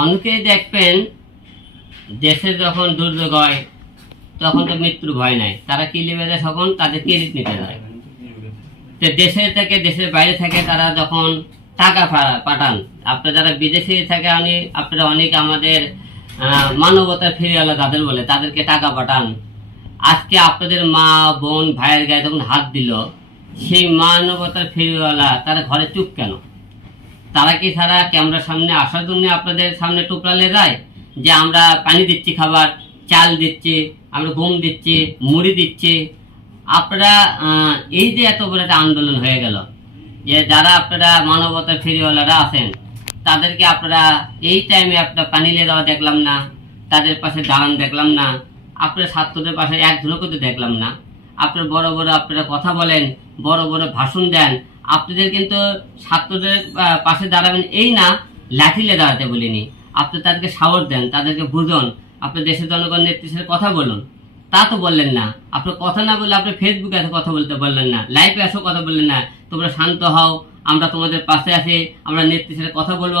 অনেকেই দেখবেন, দেশে যখন দুর্যোগ হয়, তখন তো মৃত্যুর ভয় নাই। তারা কি নেবে যায় তখন তাদের ক্রেডিট নিতে যায় তো দেশের থেকে, দেশের বাইরে থেকে তারা যখন টাকা পাঠান আপনারা যারা বিদেশে থাকে অনেক আপনারা অনেক আমাদের মানবতা ফিরিয়ালা তাদের বলে, তাদেরকে টাকা পাঠান। আজকে আপনাদের মা, বোন, ভাইয়ের গায়ে যখন হাত দিল, সেই মানবতার ফিরিওয়ালা তারা ঘরে চুপ কেন? তারা কি সারা ক্যামেরার সামনে আসার জন্য আপনাদের সামনে টুকরালে যায়? যে আমরা পানি দিচ্ছি খাবার, চাল দিচ্ছি, আমরা গম দিচ্ছি, মুড়ি দিচ্ছি। আপনারা এই যে এত বড় একটা আন্দোলন হয়ে গেল, যে যারা আপনারা মানবতার ফেরিওয়ালারা আছেন, তাদেরকে আপনারা এই টাইমে আপনার পানি নিয়ে দেওয়া দেখলাম না, তাদের পাশে দাঁড়ান দেখলাম না, আপনার ছাত্রদের পাশে এক ঝুঁকো করতে দেখলাম না। আপনার বড় বড় আপনারা কথা বলেন বড় বড় ভাষণ দেন। আপনাদের কিন্তু ছাত্রদের পাশে দাঁড়াবেন এই না লাঠিলে দাঁড়াতে বলিনি। আপনি তাদেরকে সাহস দেন তাদেরকে বুঝুন আপনার দেশের জনগণ সাথে কথা বলুন। তা তো বললেন না। আপনার কথা না বললে আপনি ফেসবুকে এসে কথা বলতে বললেন না লাইভে এসেও কথা বললেন না। তোমরা শান্ত হও আমরা তোমাদের পাশে আছি আমরা সাথে কথা বলব।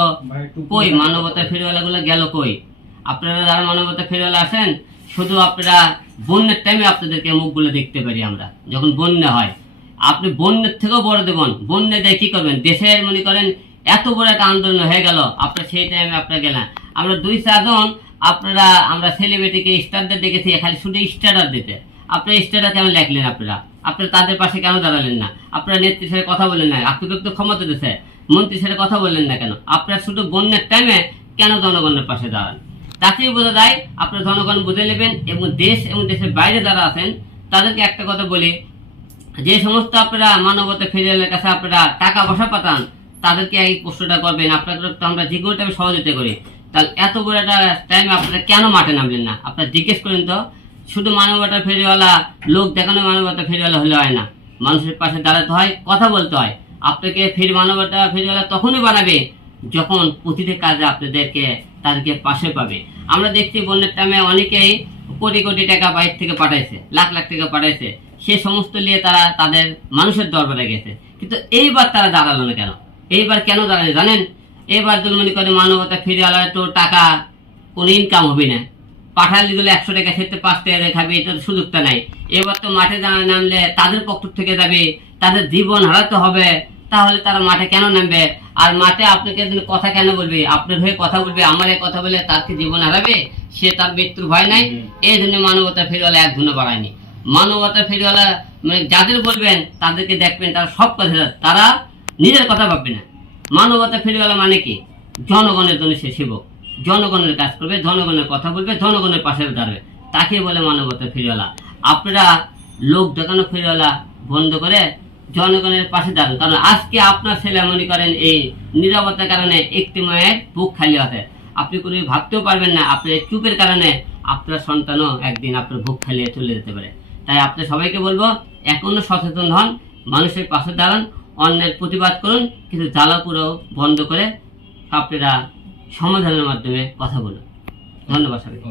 কই মানবতা ফেরিওয়ালাগুলো গেল কই? আপনারা যারা মানবতা ফেরিওয়ালা আছেন শুধু আপনারা বন্যের টাইমে আপনাদেরকে মুখগুলো দেখতে পারি আমরা, যখন বন্যা হয়। আপনি বন্যের থেকেও বড় দেবেন। বন্যা দেয় কি করবেন? দেশের মনে করেন, এত বড় একটা আন্দোলন হয়ে গেল, আপনার সেই টাইমে আপনারা গেলেন। আমরা দুই চারজন আপনারা, আমরা সেলিব্রিটিকে স্টারদের দেখেছি, খালি শুধু স্টারার দিতে। আপনার স্টারার কেন লেখলেন আপনারা? আপনারা তাদের পাশে কেন দাঁড়ালেন না? আপনারা নেত্রীর সাথে কথা বললেন না? আপনাদের ক্ষমতা দিচ্ছে মন্ত্রীর সাথে কথা বললেন না কেন? আপনারা শুধু বন্যার টাইমে কেন জনগণের পাশে দাঁড়ান? তাতেই বোঝা যায় আপনার জনগণ বুঝে নেবেন এবং দেশ এবং দেশের বাইরে যারা আছেন, তাদেরকে একটা কথা বলি, যে সমস্ত আপনারা মানবতা ফেরিয়ালের কাছে আপনারা টাকা পয়সা পাঠান, তাদেরকে এই প্রশ্নটা করবেন। আপনাদের তো আমরা যে কোনো টাইমে সহযোগিতা করি। তাহলে এত বড় একটা টাইম আপনারা কেন মাঠে নামলেন না? আপনারা জিজ্ঞেস করেন তো, শুধু মানবতা ফেরিওয়ালা, লোক দেখানো মানবতা ফেরিওয়ালা হলে হয় না। মানুষের পাশে দাঁড়াতে হয়, কথা বলতে হয়। আপনাকে ফের মানবতা ফেরিওয়ালা তখনই বানাবে যখন প্রতিটি কাজে আপনাদেরকে তাদেরকে পাশে পাবে। আমরা দেখছি বন্যার টাইমে অনেকেই কোটি কোটি টাকা বাইরে থেকে পাঠাইছে, লাখ লাখ টাকা পাঠাইছে। সে সমস্ত নিয়ে তারা তাদের মানুষের দরবারে গেছে। কিন্তু এইবার তারা দাঁড়াল না কেন? এইবার কেন দাঁড়াল জানেন? এবার যদি মনে করে মানবতা ফিরে আলাদা তো টাকা, কোনো ইনকাম হবে না। পাঠালে দিলে একশো টাকা সেতে পাঁচ টাকা দেখাবে এটা সুযোগটা নাই। এবার তো মাঠে নামলে তাদের পক্ষ থেকে যাবে, তাদের জীবন হারাতে হবে। তাহলে তারা মাঠে কেন নামবে? আর মাঠে আপনাকে কথা কেন বলবে? আপনার হয়ে কথা বলবে আমার কথা বলে তার কি জীবন হারাবে? সে তার মৃত্যুর ভয় নাই। এই জন্য মানবতা ফেরিওয়ালা এক ধুনো বাড়ায়নি। মানবতা ফেরিওয়ালা মানে যাদের বলবেন তাদেরকে দেখবেন তারা সব কথা তারা নিজের কথা ভাববে না। মানবতা ফেরিওয়ালা মানে কি? জনগণের জন্য সে সেবক। জনগণের কাজ করবে জনগণের কথা বলবে জনগণের পাশে দাঁড়াবে। তাকে বলে মানবতা ফেরিওয়ালা। আপনারা লোক দেখানো ফেরিওয়ালা বন্ধ করে জনগণের পাশে দাঁড়ান। কারণ আজকে আপনার ছেলে মনে করেন, এই নিরাপত্তার কারণে একটি মায়ের বুক খালি আছে। আপনি কোনো ভাবতেও পারবেন না, আপনার চুপের কারণে আপনার সন্তানও একদিন আপনার বুক খালিয়ে চলে যেতে পারে। তাই আপনি সবাইকে বলব, এখনও সচেতন হন, মানুষের পাশে দাঁড়ান, অন্যের প্রতিবাদ করুন, কিন্তু জ্বালাপুরো বন্ধ করে আপনারা সমাধানের মাধ্যমে কথা বলুন। ধন্যবাদ সবাইকে।